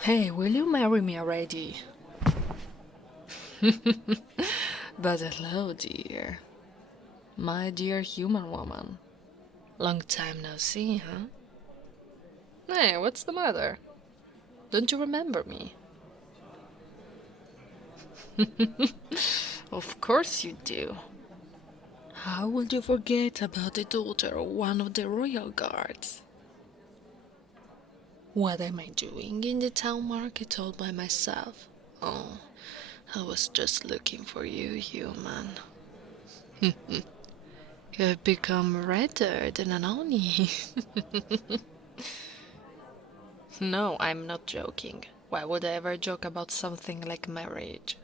Hey, will you marry me already? But hello, dear. My dear human woman. Long time no see, huh? Hey, what's the matter? Don't you remember me? Of course you do. How would you forget about the daughter of one of the royal guards? What am I doing in the town market all by myself? Oh, I was just looking for you, human. You have become redder than an oni. No, I'm not joking. Why would I ever joke about something like marriage?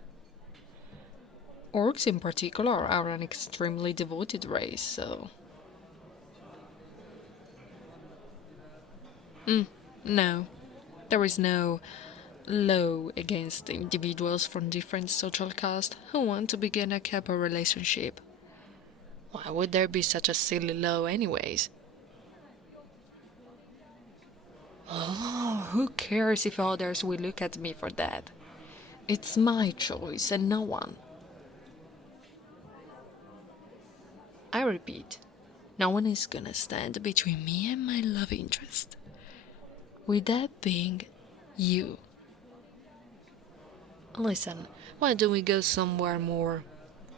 Orcs in particular are an extremely devoted race, so... No. There is no law against individuals from different social castes who want to begin a couple relationship. Why would there be such a silly law anyways? Oh, who cares if others will look at me for that? It's my choice and no one. I repeat, no one is gonna stand between me and my love interest. With that being you. Listen, why don't we go somewhere more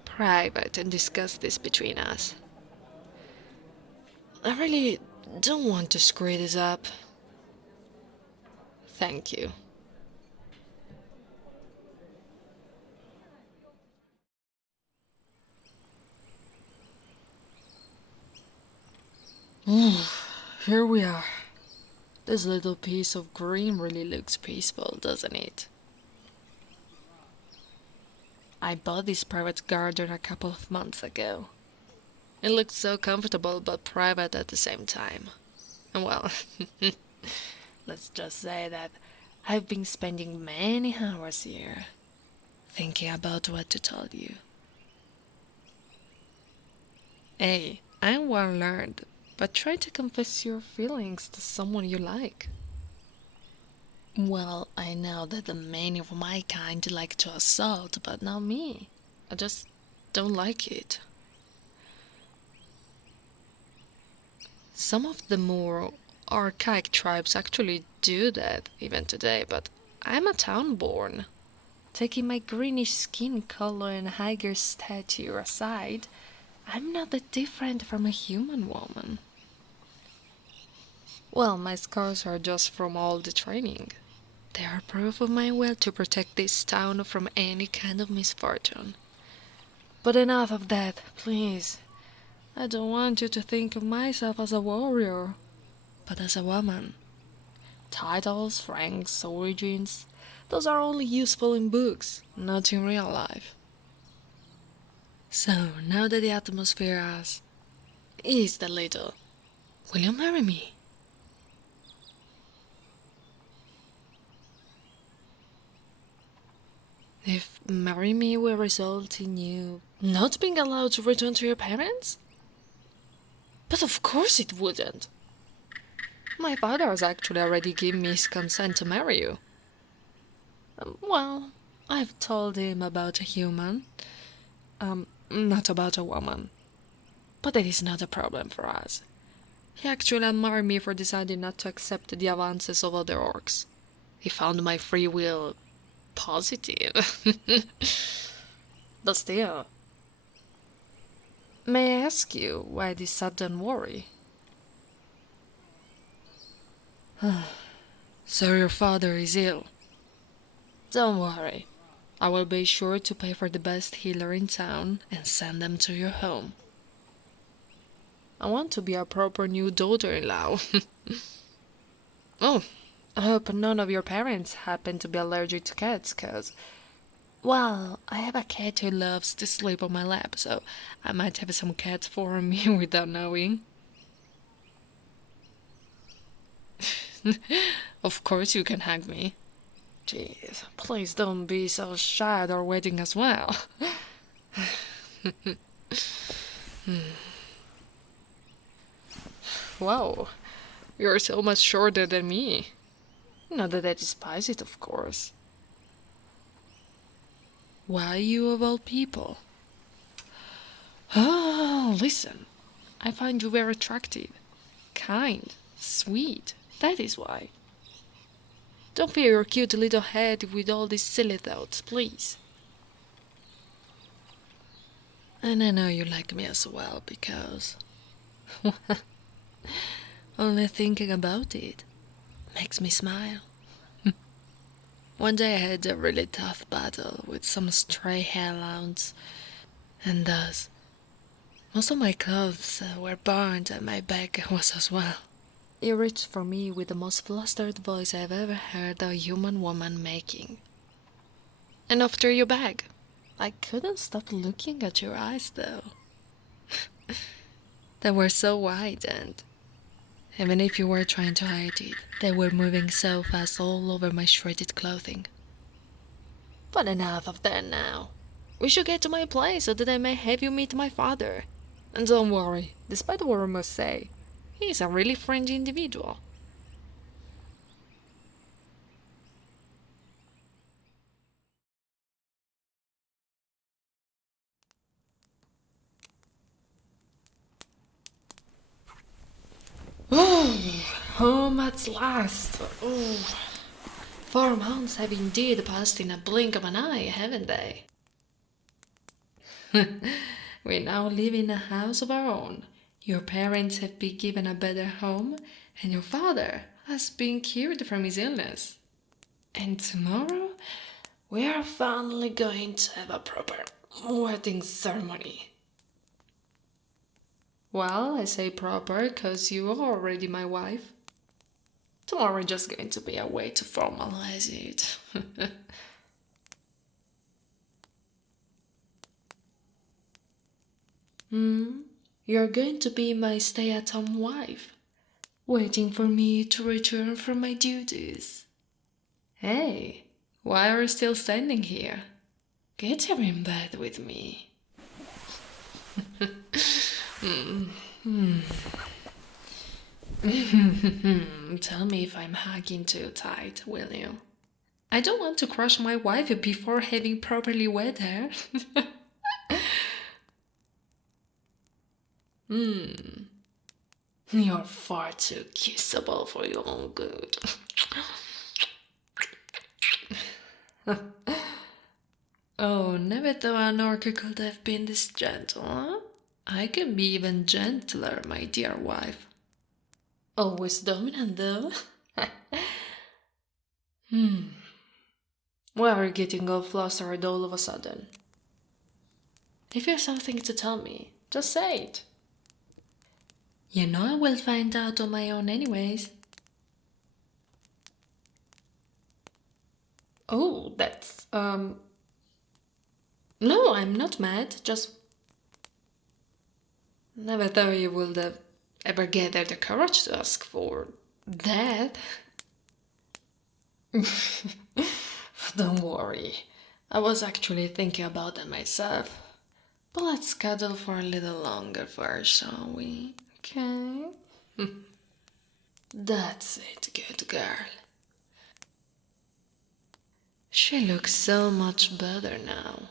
private and discuss this between us? I really don't want to screw this up. Thank you. Here we are. This little piece of green really looks peaceful, doesn't it? I bought this private garden a couple of months ago. It looks so comfortable but private at the same time. And well, let's just say that I've been spending many hours here, thinking about what to tell you. Hey, I'm well learned, but try to confess your feelings to someone you like. Well, I know that the many of my kind like to assault, but not me. I just don't like it. Some of the more archaic tribes actually do that, even today, but I'm a town born. Taking my greenish skin color and higher stature aside, I'm not that different from a human woman. Well, my scars are just from all the training. They are proof of my will to protect this town from any kind of misfortune. But enough of that, please. I don't want you to think of myself as a warrior, but as a woman. Titles, ranks, origins, those are only useful in books, not in real life. So, now that the atmosphere has eased a little, will you marry me? If marry me will result in you not being allowed to return to your parents? But of course it wouldn't. My father has actually already given me his consent to marry you. Well, I've told him about a human. Not about a woman. But that is not a problem for us. He actually admired me for deciding not to accept the advances of other orcs. He found my free will positive. But still, may I ask you why this sudden worry? So your father is ill. Don't worry. I will be sure to pay for the best healer in town and send them to your home. I want to be a proper new daughter-in-law. Oh, I hope none of your parents happen to be allergic to cats, cause... Well, I have a cat who loves to sleep on my lap, so I might have some cats for me without knowing. Of course you can hug me. Jeez, please don't be so shy at our wedding as well. Wow, you're so much shorter than me. Not that I despise it, of course. Why you of all people? Oh, listen. I find you very attractive. Kind. Sweet. That is why. Don't fill your cute little head with all these silly thoughts, please. And I know you like me as well, because only thinking about it makes me smile. One day I had a really tough battle with some stray hellhounds, and thus most of my clothes were burned and my bag was as well. He reached for me with the most flustered voice I've ever heard a human woman making. And after your bag, I couldn't stop looking at your eyes though. They were so wide, and even if you were trying to hide it, they were moving so fast all over my shredded clothing. But enough of that now. We should get to my place so that I may have you meet my father. And don't worry, despite what rumors say, he's a really friendly individual. Oh, home at last. Oh, 4 months have indeed passed in a blink of an eye, haven't they? We now live in a house of our own. Your parents have been given a better home, and your father has been cured from his illness. And tomorrow, we are finally going to have a proper wedding ceremony. Well, I say proper because you are already my wife. Tomorrow is just going to be a way to formalize it. You're going to be my stay-at-home wife, waiting for me to return from my duties. Hey, why are you still standing here? Get here in bed with me. Tell me if I'm hugging too tight, will you? I don't want to crush my wife before having properly wed her. You're far too kissable for your own good. Oh, never thought an orc could have been this gentle, huh? I can be even gentler, my dear wife. Always dominant, though. Why are you getting all flustered all of a sudden? If you have something to tell me, just say it. You know I will find out on my own anyways. Oh, that's, No, I'm not mad, just... Never thought you would have ever gathered the courage to ask for that. Don't worry, I was actually thinking about that myself. But let's cuddle for a little longer first, shall we? Okay? That's it, good girl. She looks so much better now.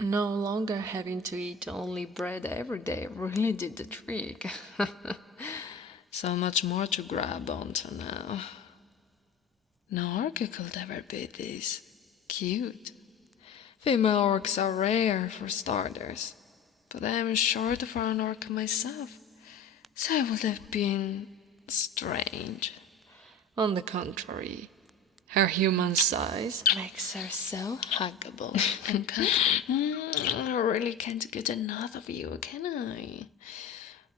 No longer having to eat only bread every day really did the trick. So much more to grab onto now. No orc could ever be this cute. Female orcs are rare for starters, but I am short for an orc myself, so it would have been strange. On the contrary, her human size makes her so huggable and cuddly. I really can't get enough of you, can I?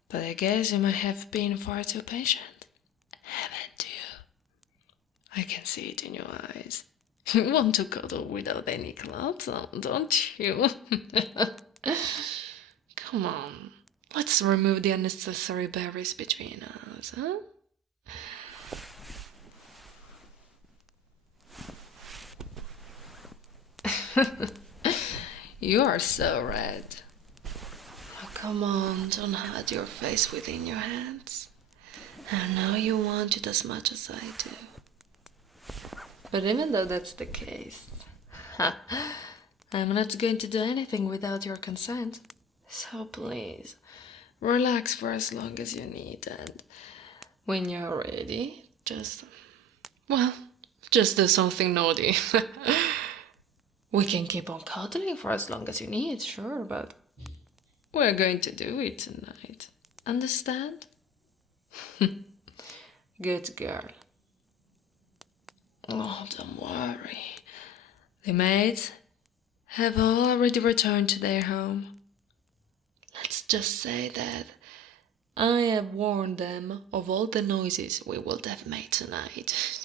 But I guess you might have been far too patient, haven't you? I can see it in your eyes. You want to cuddle without any clothes on, don't you? Come on, let's remove the unnecessary barriers between us, huh? You are so red. Oh, come on, don't hide your face within your hands. I know you want it as much as I do. But even though that's the case, I'm not going to do anything without your consent. So please, relax for as long as you need, and when you're ready, well, just do something naughty. We can keep on cuddling for as long as you need, sure, but we're going to do it tonight. Understand? Good girl. Oh, don't worry. The maids have already returned to their home. Let's just say that I have warned them of all the noises we would have made tonight.